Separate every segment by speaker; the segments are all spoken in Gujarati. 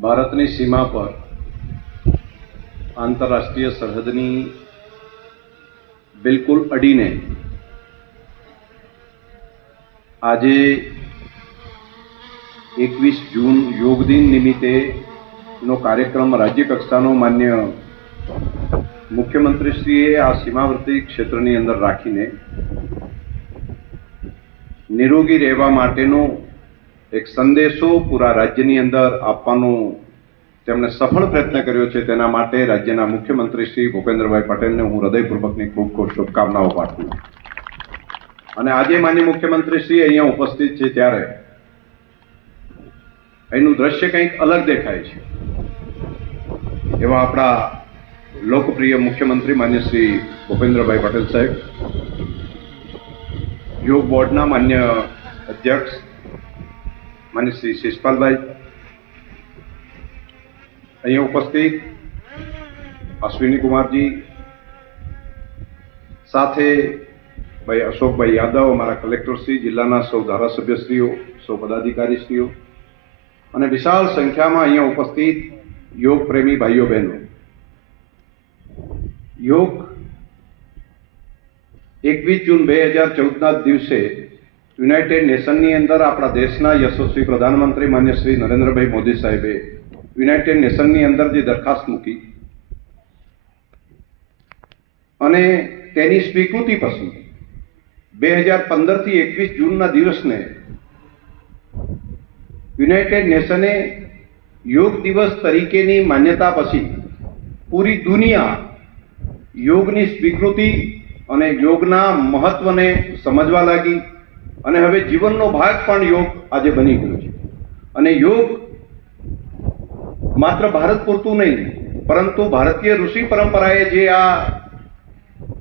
Speaker 1: ભારતની સીમા પર આંતરરાષ્ટ્રીય સરહદની બિલકુલ અડીને આજે એકવીસ જૂન યોગ દિન નિમિત્તે નો કાર્યક્રમ રાજ્ય કક્ષાનો માન્ય મુખ્યમંત્રીશ્રીએ આ સીમાવર્તી ક્ષેત્રની અંદર રાખીને, નિરોગી રહેવા માટેનો એક સંદેશો પૂરા રાજ્યની અંદર આપવાનો તેમણે સફળ પ્રયત્ન કર્યો છે તેના માટે રાજ્યના મુખ્યમંત્રી શ્રી ભૂપેન્દ્રભાઈ પટેલને હું હૃદયપૂર્વકની ખૂબ ખૂબ શુભકામનાઓ પાઠવું. અને આજે માન્ય મુખ્યમંત્રી શ્રી અહીંયા ઉપસ્થિત છે ત્યારે એનું દ્રશ્ય કંઈક અલગ દેખાય છે એવા આપણા લોકપ્રિય મુખ્યમંત્રી માન્ય શ્રી ભૂપેન્દ્રભાઈ પટેલ સાહેબ, યોગ બોર્ડના માન્ય અધ્યક્ષ માન્ય શ્રી શિષપાલભાઈ. અહીંયા ઉપસ્થિત અશ્વિની કુમારજી. સાથે ભાઈ અશોકભાઈ યાદવ, અમારા કલેક્ટરશ્રી જિલ્લાના સૌ ધારાસભ્યશ્રીઓ, સૌ પદાધિકારીશ્રીઓ. અને વિશાળ સંખ્યામાં અહીંયા ઉપસ્થિત યોગ પ્રેમી ભાઈઓ બહેનો. યોગ એકવીસ જૂન બે હજાર ચૌદના દિવસે યુનાઇટેડ નેશનની અંદર આપણા દેશના યશસ્વી પ્રધાનમંત્રી માન્ય શ્રી નરેન્દ્રભાઈ મોદી સાહેબે યુનાઇટેડ નેશનની અંદર જે દરખાસ્ત મૂકી અને તેની સ્વીકૃતિ પછી બે હજાર પંદરથી એકવીસ જૂનના દિવસને યુનાઇટેડ નેશને યોગ દિવસ તરીકેની માન્યતા પછી પૂરી દુનિયા યોગની સ્વીકૃતિ અને યોગના મહત્વને સમજવા લાગી. અને હવે જીવનનો ભાગ પણ યોગ આજે બની ગયો છે. અને યોગ માત્ર ભારત પૂરતું નહીં, પરંતુ ભારતીય ઋષિ પરંપરાએ જે આ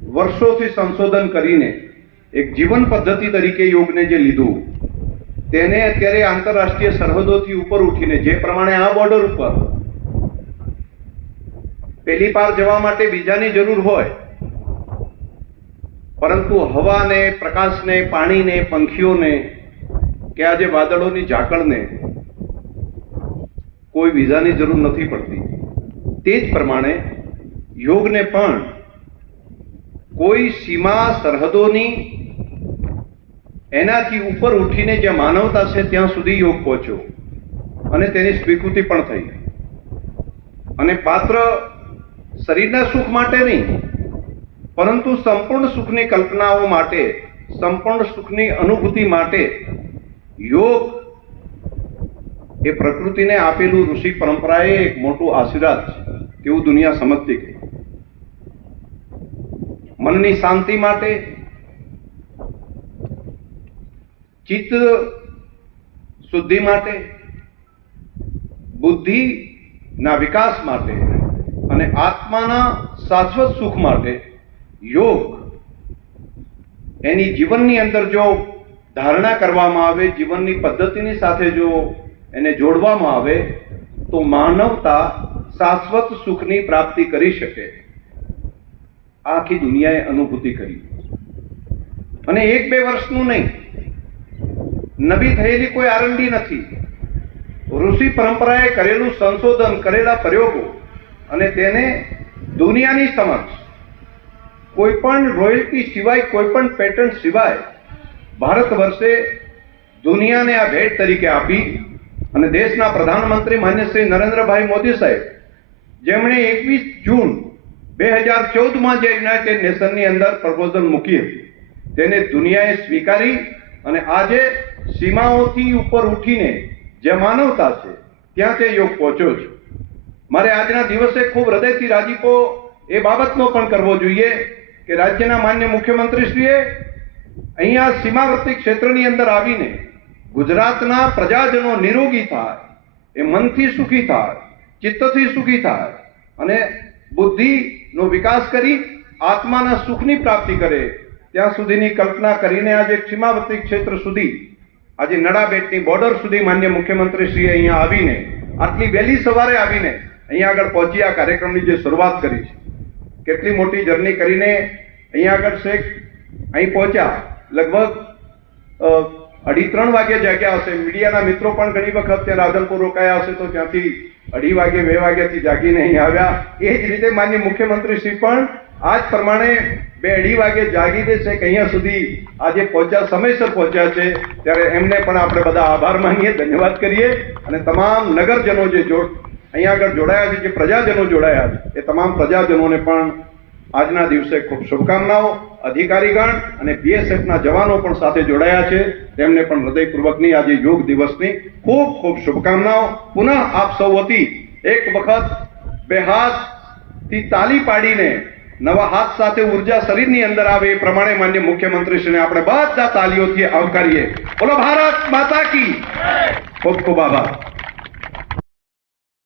Speaker 1: વર્ષોથી સંશોધન કરીને એક જીવન પદ્ધતિ તરીકે યોગને જે લીધું, તેને અત્યારે આંતરરાષ્ટ્રીય સરહદોથી ઉપર ઉઠીને, જે પ્રમાણે આ બોર્ડર ઉપર પેલી પાર જવા માટે બીજાની જરૂર હોય પરંતુ હવાને, પ્રકાશને, પાણીને, પંખીઓને કે આજે વાદળોની ઝાકળને કોઈ વિઝાની જરૂર નથી પડતી. તે જ પ્રમાણે યોગને પણ કોઈ સીમા સરહદોની એનાથી ઉપર ઉઠીને જે માનવતા છે ત્યાં સુધી યોગ પહોંચ્યો અને તેની સ્વીકૃતિ પણ થઈ. અને પાત્ર શરીરના સુખ માટે નહીં પરંતુ સંપૂર્ણ સુખની કલ્પનાઓ માટે, સંપૂર્ણ સુખની અનુભૂતિ માટે યોગ એ પ્રકૃતિને આપેલું ઋષિ પરંપરાએ એક મોટું આશીર્વાદ છે. તેવું દુનિયા સમજતી ગઈ. મનની શાંતિ માટે, ચિત્ત શુદ્ધિ માટે, બુદ્ધિના વિકાસ માટે અને આત્માના શાશ્વત સુખ માટે યોગ એની જીવનની અંદર જો ધારણા કરવામાં આવે, જીવનની પદ્ધતિની સાથે જો એને જોડવામાં આવે, તો માનવતા શાશ્વત સુખની પ્રાપ્તિ કરી શકે. આખી દુનિયાએ અનુભૂતિ કરી. અને એક બે વર્ષનું નહીં નવી થયેલી કોઈ આરંડી નથી. ઋષિ પરંપરાએ કરેલું સંશોધન, કરેલા પ્રયોગો અને તેને દુનિયાની સમક્ષ કોઈ પણ રોયલ્ટી સિવાય કોઈ પણ પેટન્ટ સિવાય ભારત વર્ષે દુનિયાને આ ભેટ તરીકે આપી અને દેશના પ્રધાનમંત્રી માન્ય શ્રી નરેન્દ્રભાઈ મોદી સાહેબ, જેમણે એકવીસ જૂન બે હજાર ચૌદમાં જે યુનાઇટેડ નેશનની અંદર પ્રપોઝલ મૂકી હતી, તેને દુનિયાએ સ્વીકારી અને આજે સીમાઓથી ઉપર ઉઠીને જે માનવતા છે, ત્યાં તે યોગ પહોંચ્યો છે. મારે આજના દિવસે ખૂબ હૃદયથી રાજીપો એ બાબતનો પણ કરવો જોઈએ કે રાજ્યના માન્ય મુખ્યમંત્રીશ્રીએ અહીંયા સીમાવર્તી ક્ષેત્રની અંદર આવીને ગુજરાતના પ્રજાજનો નિરોગી થાય, એ મનથી સુખી થાય, ચિત્તથી સુખી થાય અને બુદ્ધિનો વિકાસ કરી આત્માના સુખની પ્રાપ્તિ કરે, ત્યાં સુધીની કલ્પના કરીને આજે સીમાવર્તી ક્ષેત્ર સુધી, આજે નડાબેટની બોર્ડર સુધી માન્ય મુખ્યમંત્રી શ્રી અહીંયા આવીને, આટલી વહેલી સવારે આવીને અહીંયા આગળ પહોંચી આ કાર્યક્રમની જે શરૂઆત કરી છે. કેટલી મોટી જર્ની કરીને અહીંયા આગળ શેખ અહીં પહોંચ્યા? લગભગ અઢી ત્રણ વાગે જાગ્યા હશે. મીડિયાના મિત્રો પણ ઘણી વખત ત્યાં રાધનપુર રોકાયા હશે તો ત્યાંથી અઢી વાગે, બે વાગ્યાથી જાગીને અહીં આવ્યા. એ જ રીતે માન્ય મુખ્યમંત્રી શ્રી પણ આ જ પ્રમાણે બે અઢી વાગે જાગી દેશે અહીંયા સુધી આજે પહોંચ્યા, સમયસર પહોંચ્યા છે. ત્યારે એમને પણ આપણે બધા આભાર માનીએ, ધન્યવાદ કરીએ. અને તમામ નગરજનો જે જોડ અહીંયા આગળ જોડાયા છે જે પ્રજાજનો જોડાયા છે. એ તમામ પ્રજાજનોને પણ આજના દિવસે ખૂબ શુભકામનાઓ. અધિકારીગણ અને બીએસએફના જવાનો પણ સાથે જોડાયા છે. તેમને પણ હૃદયપૂર્વકની આજે યોગ દિવસની ખૂબ ખૂબ શુભકામનાઓ. પુનઃ આપ સૌ વતી એક વખત બે હાથથી તાલી પાડીને નવા હાથ સાથે ઊર્જા શરીરની અંદર આવે એ પ્રમાણે માન્ય મુખ્યમંત્રીશ્રીને આપણે બધા તાલીઓથી આવકારીએ. બોલો, ભારત માતા કી. ખૂબ ખૂબ આભાર.